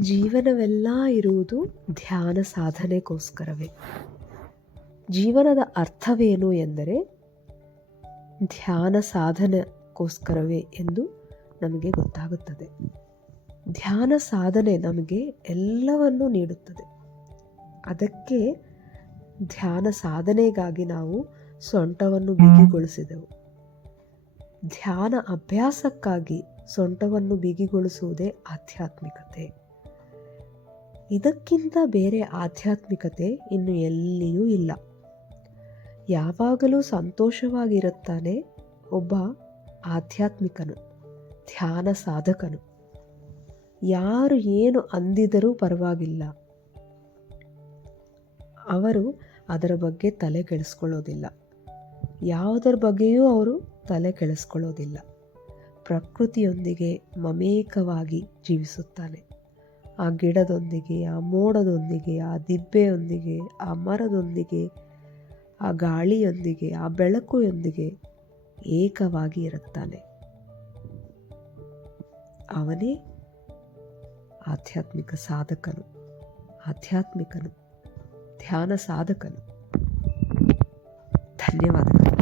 ಜೀವನವೆಲ್ಲ ಇರುವುದು ಧ್ಯಾನ ಸಾಧನೆಗೋಸ್ಕರವೇ. ಜೀವನದ ಅರ್ಥವೇನು ಎಂದರೆ ಧ್ಯಾನ ಸಾಧನೆಗೋಸ್ಕರವೇ ಎಂದು ನಮಗೆ ಗೊತ್ತಾಗುತ್ತದೆ. ಧ್ಯಾನ ಸಾಧನೆ ನಮಗೆ ಎಲ್ಲವನ್ನೂ ನೀಡುತ್ತದೆ. ಅದಕ್ಕೆ ಧ್ಯಾನ ಸಾಧನೆಗಾಗಿ ನಾವು ಸೊಂಟವನ್ನು ಬಿಗಿಗೊಳಿಸಿದೆವು. ಧ್ಯಾನ ಅಭ್ಯಾಸಕ್ಕಾಗಿ ಸೊಂಟವನ್ನು ಬಿಗಿಗೊಳಿಸುವುದೇ ಆಧ್ಯಾತ್ಮಿಕತೆ. ಇದಕ್ಕಿಂತ ಬೇರೆ ಆಧ್ಯಾತ್ಮಿಕತೆ ಇನ್ನು ಎಲ್ಲಿಯೂ ಇಲ್ಲ. ಯಾವಾಗಲೂ ಸಂತೋಷವಾಗಿರುತ್ತಾನೆ ಒಬ್ಬ ಆಧ್ಯಾತ್ಮಿಕನು, ಧ್ಯಾನ ಸಾಧಕನು. ಯಾರು ಏನು ಅಂದಿದರೂ ಪರವಾಗಿಲ್ಲ, ಅವರು ಅದರ ಬಗ್ಗೆ ತಲೆ ಕೆಡಿಸ್ಕೊಳ್ಳೋದಿಲ್ಲ. ಯಾವುದರ ಬಗ್ಗೆಯೂ ಅವರು ತಲೆ ಕೆಡಿಸ್ಕೊಳ್ಳೋದಿಲ್ಲ. ಪ್ರಕೃತಿಯೊಂದಿಗೆ ಮಮೇಕವಾಗಿ ಜೀವಿಸುತ್ತಾನೆ. ಆ ಗಿಡದೊಂದಿಗೆ, ಆ ಮೋಡದೊಂದಿಗೆ, ಆ ದಿಬ್ಬೆಯೊಂದಿಗೆ, ಆ ಮರದೊಂದಿಗೆ, ಆ ಗಾಳಿಯೊಂದಿಗೆ, ಆ ಬೆಳಕುಯೊಂದಿಗೆ ಏಕವಾಗಿ ಇರುತ್ತಾನೆ. ಅವನೇ ಆಧ್ಯಾತ್ಮಿಕ ಸಾಧಕನು, ಆಧ್ಯಾತ್ಮಿಕನು, ಧ್ಯಾನ ಸಾಧಕನು. ಧನ್ಯವಾದಗಳು.